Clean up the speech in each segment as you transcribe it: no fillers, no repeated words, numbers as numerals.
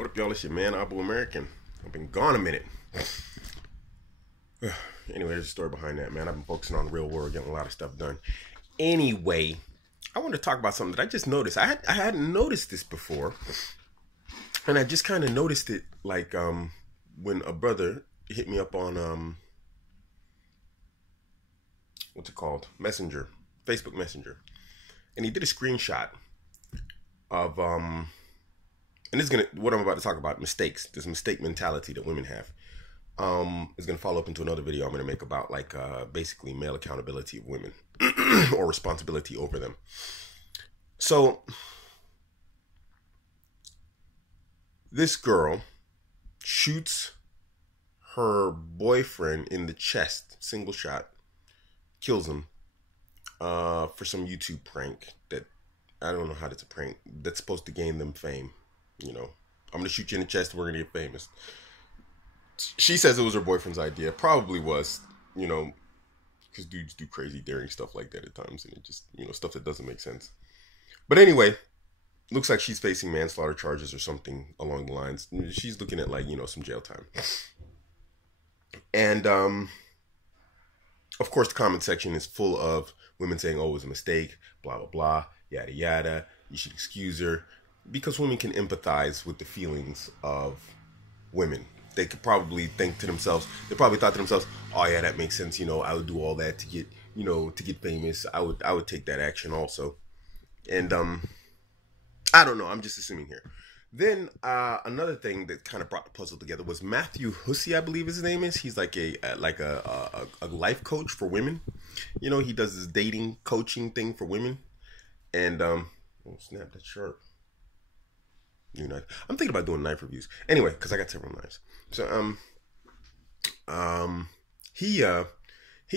What up, y'all? It's your man, Abuamerican. I've been gone a minute. Anyway, there's a story behind that, man. I've been focusing on the real world, getting a lot of stuff done. Anyway, I want to talk about something that I just noticed. I hadn't noticed this before, and I just kind of noticed it like when a brother hit me up on what's it called? Messenger, Facebook Messenger, and he did a screenshot of and this is gonna what I'm about to talk about, mistakes. This mistake mentality that women have. Is gonna follow up into another video I'm gonna make about like basically male accountability of women or responsibility over them. So this girl shoots her boyfriend in the chest, single shot, kills him for some YouTube prank that I don't know how that's a prank that's supposed to gain them fame. You know, I'm gonna shoot you in the chest, we're gonna get famous. She says it was her boyfriend's idea. Probably was, you know, because dudes do crazy daring stuff like that at times, and it just, you know, stuff that doesn't make sense. But anyway, looks like she's facing manslaughter charges or something along the lines. She's looking at, like, you know, some jail time. And of course the comment section is full of women saying, oh, it was a mistake, blah blah blah, yada yada, you should excuse her, because women can empathize with the feelings of women. They could probably think to themselves, they probably thought to themselves, oh yeah, that makes sense, you know, I would do all that to get, you know, to get famous. I would take that action also. And I don't know, I'm just assuming here. Then another thing that kind of brought the puzzle together was Matthew Hussey, I believe his name is. He's like a life coach for women. You know, he does this dating coaching thing for women. And oh snap, that's sharp. New knife. I'm thinking about doing knife reviews. Anyway, because I got several knives. So he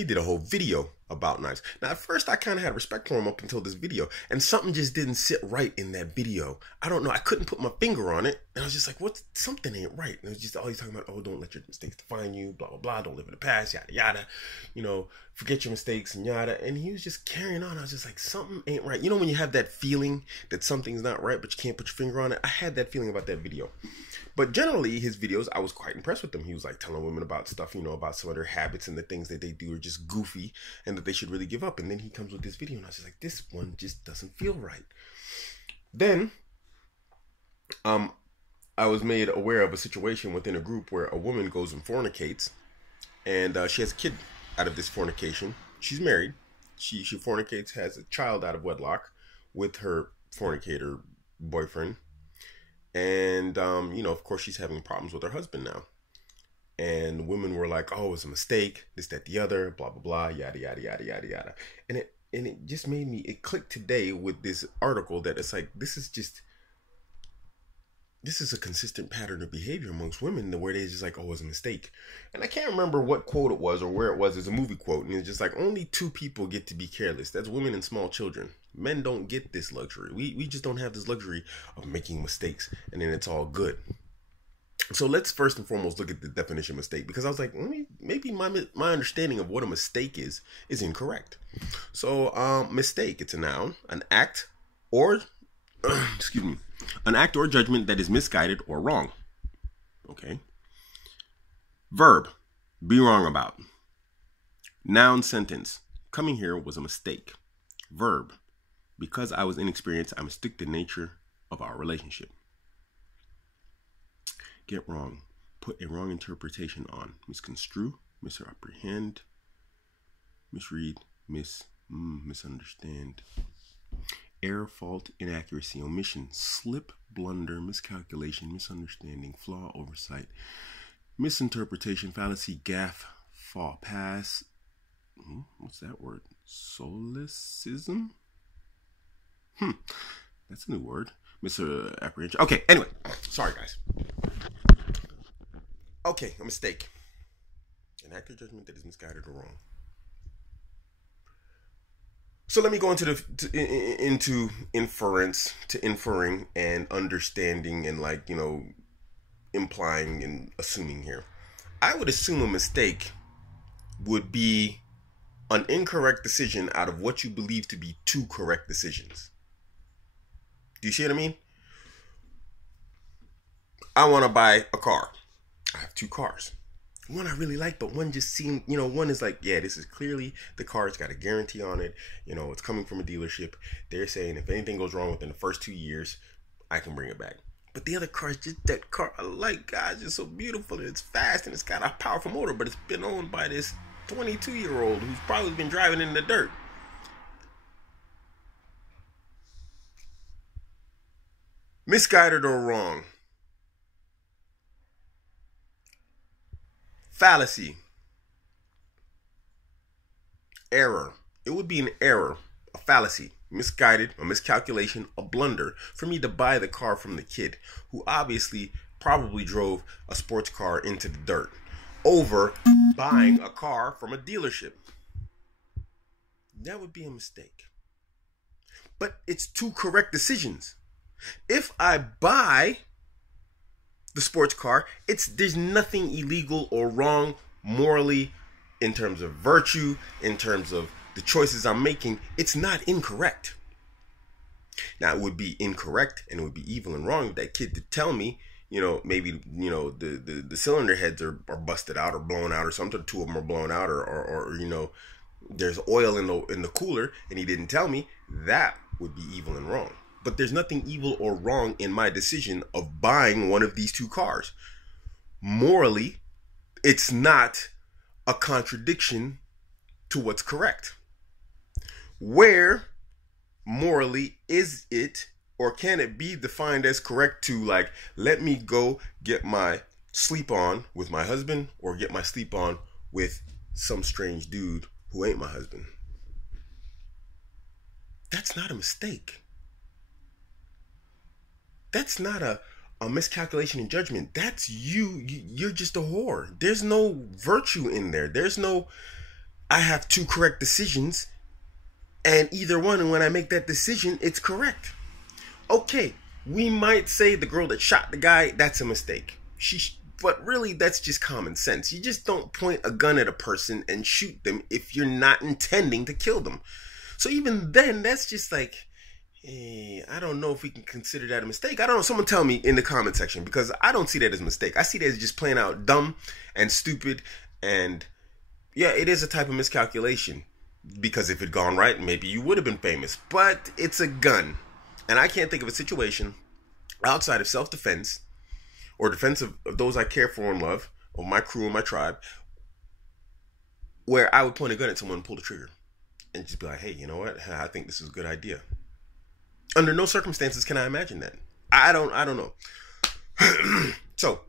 did a whole video about knives. Now at first I kind of had respect for him up until this video, and something just didn't sit right in that video. I don't know, I couldn't put my finger on it, and I was just like, what? Something ain't right. And it was just all he's talking about, oh, don't let your mistakes define you, blah blah blah, don't live in the past, yada yada, you know, forget your mistakes and yada. And he was just carrying on. I was just like, something ain't right. You know when you have that feeling that something's not right but you can't put your finger on it? I had that feeling about that video. But generally, his videos, I was quite impressed with them. He was like telling women about stuff, you know, about some of their habits and the things that they do are just goofy and that they should really give up. And then he comes with this video and I was just like, this one just doesn't feel right. Then I was made aware of a situation within a group where a woman goes and fornicates, and she has a kid out of this fornication. She's married. She fornicates, has a child out of wedlock with her fornicator boyfriend. And, you know, of course, she's having problems with her husband now. And women were like, oh, it was a mistake, this, that, the other, blah, blah, blah, yada, yada, yada, yada, yada. And it just made me, it clicked today with this article that it's like, this is a consistent pattern of behavior amongst women, where they're just like, oh, it was a mistake. And I can't remember what quote it was or where it was. It's a movie quote. And it's just like, only two people get to be careless. That's women and small children. Men don't get this luxury. We just don't have this luxury of making mistakes and then it's all good. So let's first and foremost look at the definition of mistake, because I was like, maybe my understanding of what a mistake is incorrect. So mistake, it's a noun, an act or excuse me, an act or judgment that is misguided or wrong. Okay. Verb, be wrong about. Noun sentence, coming here was a mistake. Verb, because I was inexperienced, I mistook the nature of our relationship. Get wrong, put a wrong interpretation on. Misconstrue, misapprehend, misread, misunderstand. Error, fault, inaccuracy, omission, slip, blunder, miscalculation, misunderstanding, flaw, oversight, misinterpretation, fallacy, gaffe, fall, pass. What's that word? Solecism? That's a new word. Misapprehension. Okay, anyway. Sorry, guys. Okay, a mistake. An act or judgment that is misguided or wrong. So let me go into into inference, to inferring and understanding and, like, you know, implying and assuming here. I would assume a mistake would be an incorrect decision out of what you believe to be two correct decisions. Do you see what I mean? I want to buy a car. I have two cars. One I really like, but one just seemed, one is like, yeah, this is clearly the car. It's got a guarantee on it. It's coming from a dealership. They're saying if anything goes wrong within the first 2 years, I can bring it back. But the other car is just that car I like. God, it's just so beautiful and it's fast and it's got a powerful motor, but it's been owned by this 22-year-old who's probably been driving in the dirt. Misguided or wrong? Fallacy. Error. It would be an error, a fallacy, misguided, a miscalculation, a blunder for me to buy the car from the kid who obviously probably drove a sports car into the dirt over buying a car from a dealership. That would be a mistake. But it's two correct decisions. If I buy the sports car, there's nothing illegal or wrong morally, in terms of virtue, in terms of the choices I'm making. It's not incorrect. Now, it would be incorrect and it would be evil and wrong of that kid to tell me, maybe, the cylinder heads are busted out or blown out or something. Two of them are blown out or there's oil in the cooler and he didn't tell me. That would be evil and wrong. But there's nothing evil or wrong in my decision of buying one of these two cars. Morally, it's not a contradiction to what's correct. Where morally is it, or can it be defined as correct to, like, let me go get my sleep on with my husband or get my sleep on with some strange dude who ain't my husband? That's not a mistake. That's not a miscalculation in judgment. That's you're just a whore. There's no virtue in there. There's no, I have two correct decisions and either one, and when I make that decision, it's correct. Okay, we might say the girl that shot the guy, that's a mistake. But really, that's just common sense. You just don't point a gun at a person and shoot them if you're not intending to kill them. So even then, that's just like, I don't know if we can consider that a mistake. I don't know. Someone tell me in the comment section, because I don't see that as a mistake. I see that as just playing out dumb and stupid. And yeah, it is a type of miscalculation, because if it had gone right, maybe you would have been famous. But it's a gun. And I can't think of a situation outside of self-defense or defense of those I care for and love, of my crew and my tribe, where I would point a gun at someone and pull the trigger and just be like, hey, you know what? I think this is a good idea. Under no circumstances can I imagine that. I don't know. So,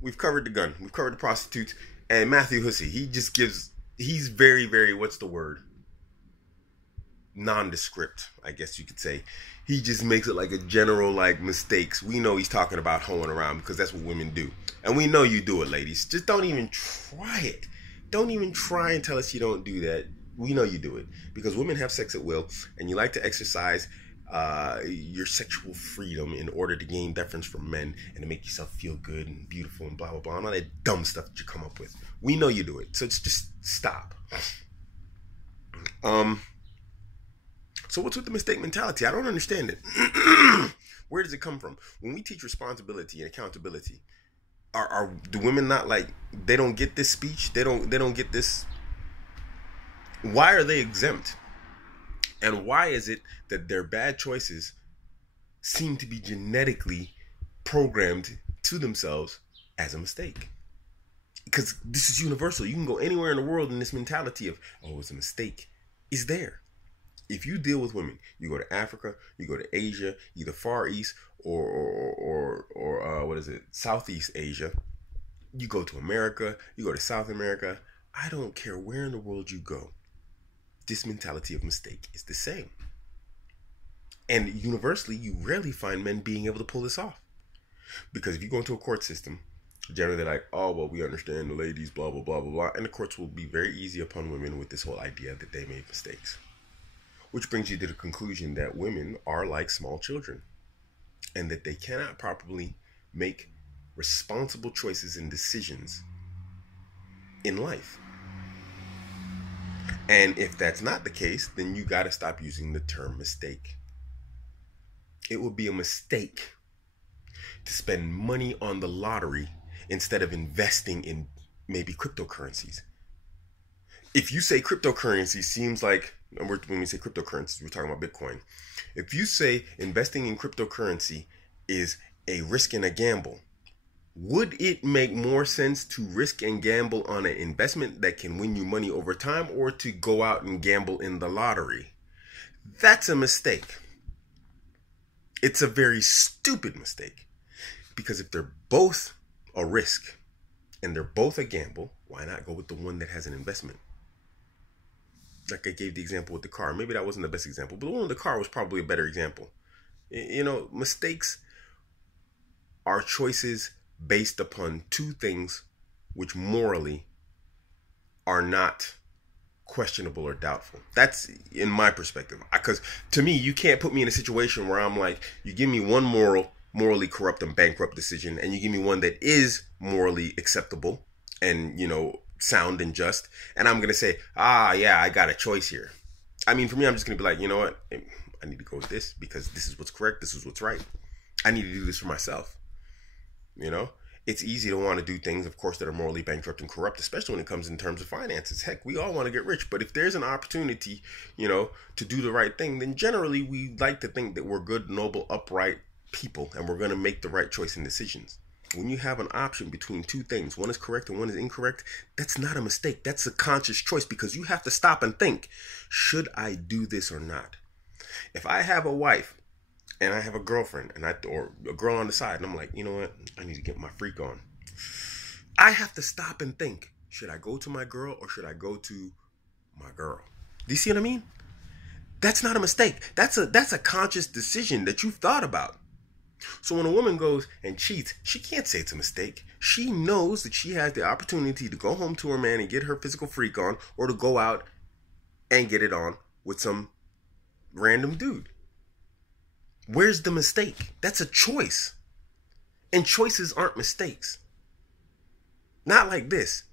we've covered the gun. We've covered the prostitutes. And Matthew Hussey, he's very, very, what's the word? Nondescript, I guess you could say. He just makes it like a general, like, mistakes. We know he's talking about hoeing around because that's what women do. And we know you do it, ladies. Just don't even try it. Don't even try and tell us you don't do that. We know you do it. Because women have sex at will, and you like to exercise your sexual freedom in order to gain deference from men and to make yourself feel good and beautiful and blah blah blah and all that dumb stuff that you come up with. We know you do it, so it's just stop. So what's with the mistake mentality? I don't understand it. Where does it come from? When we teach responsibility and accountability, do women not, like, they don't get this speech? They don't get this? Why are they exempt? And why is it that their bad choices seem to be genetically programmed to themselves as a mistake? Because this is universal. You can go anywhere in the world and this mentality of, oh, it's a mistake is there. If you deal with women, you go to Africa, you go to Asia, either Far East or what is it, Southeast Asia. You go to America, you go to South America. I don't care where in the world you go. This mentality of mistake is the same. And universally, you rarely find men being able to pull this off. Because if you go into a court system, generally they're like, oh, well, we understand the ladies, blah, blah, blah, blah, blah. And the courts will be very easy upon women with this whole idea that they made mistakes. Which brings you to the conclusion that women are like small children. And that they cannot properly make responsible choices and decisions in life. And if that's not the case, then you got to stop using the term mistake. It would be a mistake to spend money on the lottery instead of investing in maybe cryptocurrencies. If you say cryptocurrency seems like, when we say cryptocurrencies, we're talking about Bitcoin. If you say investing in cryptocurrency is a risk and a gamble, would it make more sense to risk and gamble on an investment that can win you money over time, or to go out and gamble in the lottery? That's a mistake. It's a very stupid mistake. Because if they're both a risk and they're both a gamble, why not go with the one that has an investment? Like I gave the example with the car. Maybe that wasn't the best example, but the one with the car was probably a better example. You know, mistakes are choices based upon two things which morally are not questionable or doubtful. That's in my perspective. Because to me, you can't put me in a situation where I'm like, you give me one morally corrupt and bankrupt decision, and you give me one that is morally acceptable and, you know, sound and just, and I'm gonna say, yeah, I got a choice here. I mean, for me, I'm just gonna be like, you know what, I need to go with this because this is what's correct, this is what's right. I need to do this for myself. You know, it's easy to want to do things, of course, that are morally bankrupt and corrupt, especially when it comes in terms of finances. Heck, we all want to get rich, but if there's an opportunity, you know, to do the right thing, then generally we like to think that we're good, noble, upright people, and we're going to make the right choice and decisions. When you have an option between two things, one is correct and one is incorrect, that's not a mistake. That's a conscious choice, because you have to stop and think, should I do this or not? If I have a wife and I have a girlfriend or a girl on the side, and I'm like, you know what, I need to get my freak on, I have to stop and think, should I go to my girl or should I go to my girl? Do you see what I mean? That's not a mistake. That's a conscious decision that you've thought about. So when a woman goes and cheats, she can't say it's a mistake. She knows that she has the opportunity to go home to her man and get her physical freak on, or to go out and get it on with some random dude. Where's the mistake? That's a choice. And choices aren't mistakes. Not like this.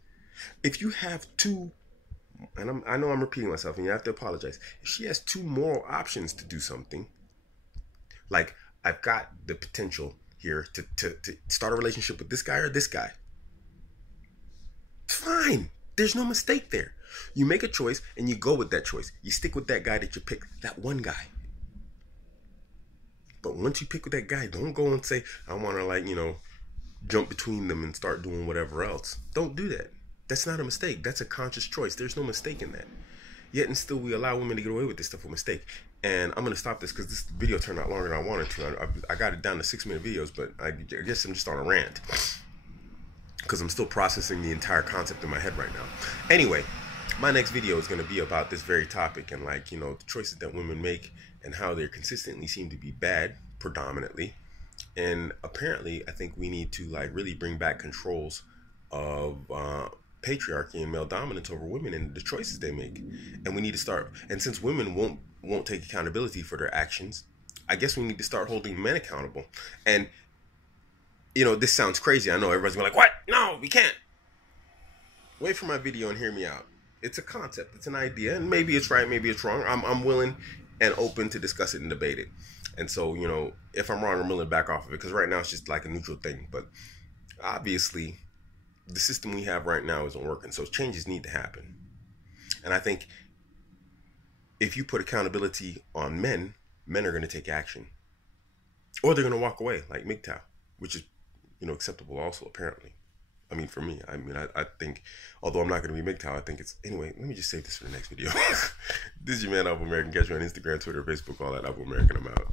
If you have two, and I know I'm repeating myself and you have to apologize. If she has two moral options to do something, like, I've got the potential here to start a relationship with this guy or this guy, fine. There's no mistake there. You make a choice and you go with that choice. You stick with that guy that you pick, that one guy. But once you pick with that guy, don't go and say, I want to, like, you know, jump between them and start doing whatever else. Don't do that. That's not a mistake. That's a conscious choice. There's no mistake in that. Yet and still we allow women to get away with this stuff with mistake. And I'm going to stop this because this video turned out longer than I wanted to. I got it down to 6-minute videos, but I guess I'm just on a rant because I'm still processing the entire concept in my head right now. Anyway, my next video is going to be about this very topic and, like, you know, the choices that women make and how they consistently seem to be bad, predominantly. And apparently, I think we need to, like, really bring back controls of patriarchy and male dominance over women and the choices they make. And we need to start, and since women won't take accountability for their actions, I guess we need to start holding men accountable. And, you know, this sounds crazy. I know everybody's gonna be like, what? No, we can't. Wait for my video and hear me out. It's a concept, it's an idea, and maybe it's right, maybe it's wrong. I'm willing and open to discuss it and debate it. And so, you know, if I'm wrong, I'm willing to back off of it, because right now it's just like a neutral thing. But obviously, the system we have right now isn't working, so changes need to happen. And I think if you put accountability on men, men are going to take action, or they're going to walk away, like MGTOW, which is, you know, acceptable also, apparently. I mean, for me, I think, although I'm not going to be MGTOW, I think it's, anyway, let me just save this for the next video. This is your man, Abuamerican. Catch me on Instagram, Twitter, Facebook, all that. Abuamerican, I'm out.